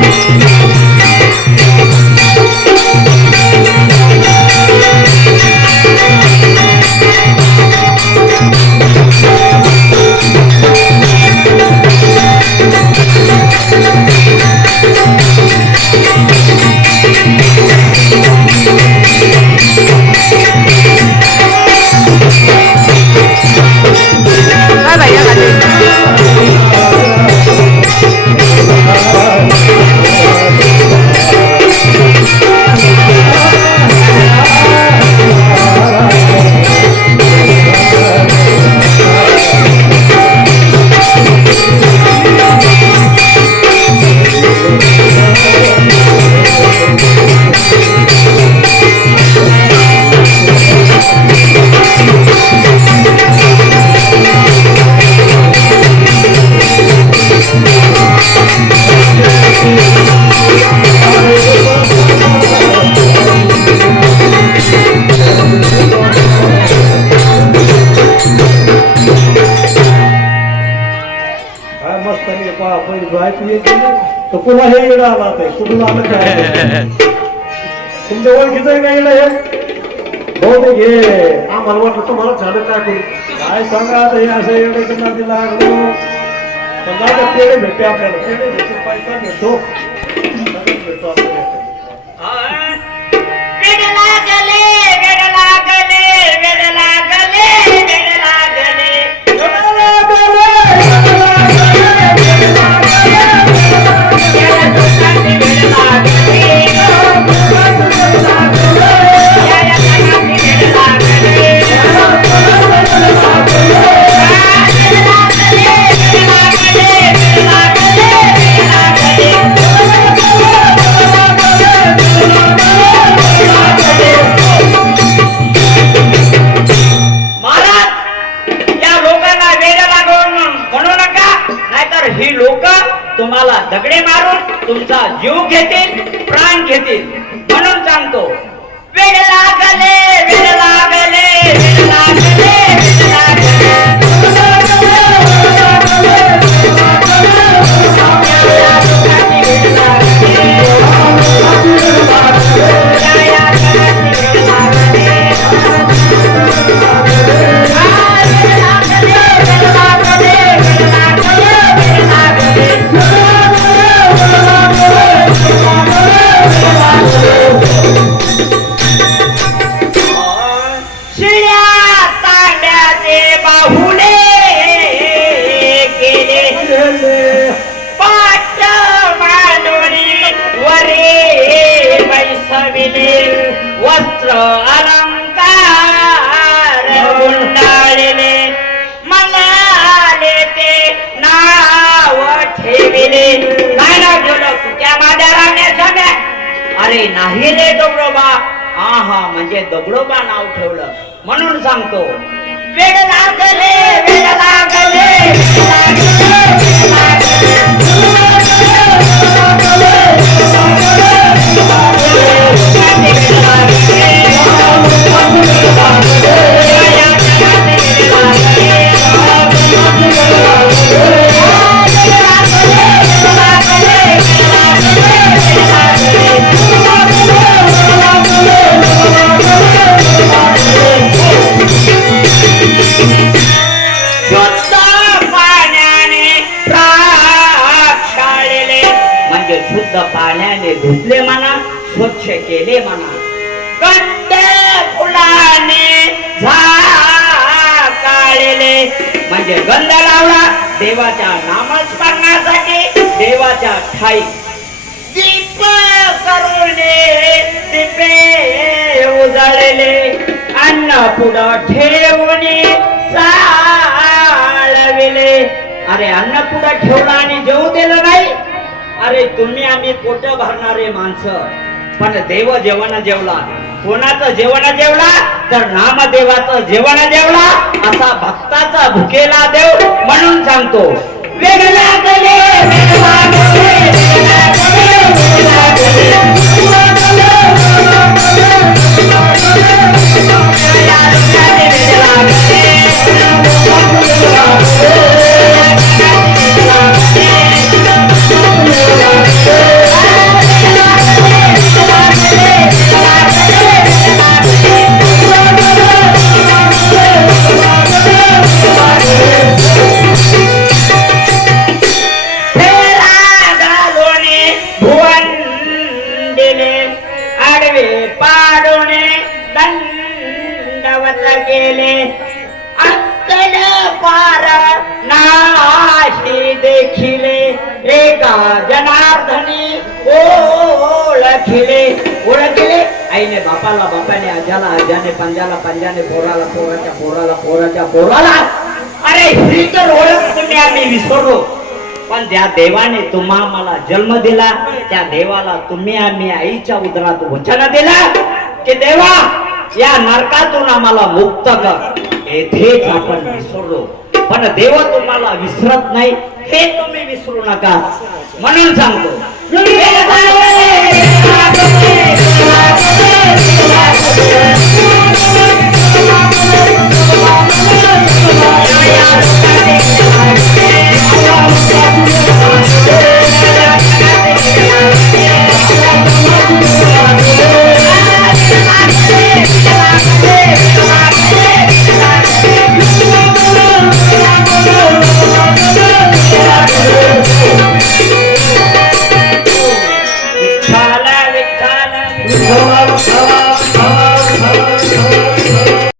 काय तर पुन्हा हे येणं आला आता. कुठून आलं काय? तुमच्या ओळखीचं आहे का येणं हे? हो बहुतेक हे आम्हाला वाटलं तुम्हाला झालं काय करू? काय सांगा आता हे असं एवढे किंवा दिला पण पेढे भेटते आपल्याला. पेढे भेटते पैसा भेटतो. घेतील प्राण घेतील. म्हणून सांगतो वेळ लागले. नाही दगडोबा. हा हा म्हणजे दगडोबा नाव ठेवलं. म्हणून सांगतो. वेड लागले वेड लागले धुतले म्हणा स्वच्छ केले म्हणा कंद फुलाने काढले म्हणजे गंध लावला देवाच्या नामस्मरणासाठी देवाच्या ठाई. दीप करुणे दीपे उजळले. अन्न पुढं ठेवून चालविले अरे अन्न पुढं ठेवला आणि जेवू दिलं नाही अरे तुम्ही आम्ही पोट भरणारे माणसं. पण देव जेवण जेवला. कोणाचं जेवण जेवला? तर नामदेवाचं जेवण जेवला. असा भक्ताचा भुकेला देव म्हणून सांगतो. वेगळा नाशी देखिले एका जनार्दनी ओळखिले. ओळखिले? आईने बापाला बापाने आजाला आजाने पंजाला पंजाने पोराला पोराच्या पोराला पोराच्या पोराला. अरे ही तर ओळख तुम्ही आम्ही विसरलो. पण ज्या देवाने तुम्हा मला जन्म दिला. त्या देवाला तुम्ही आम्ही आईच्या उदरात वचन दिला. की देवा या नरकातून आम्हाला मुक्त कर. येथेच आपण विसरलो. पण देव तुम्हाला विसरत नाही हे तुम्ही विसरू नका. म्हणून सांगतो.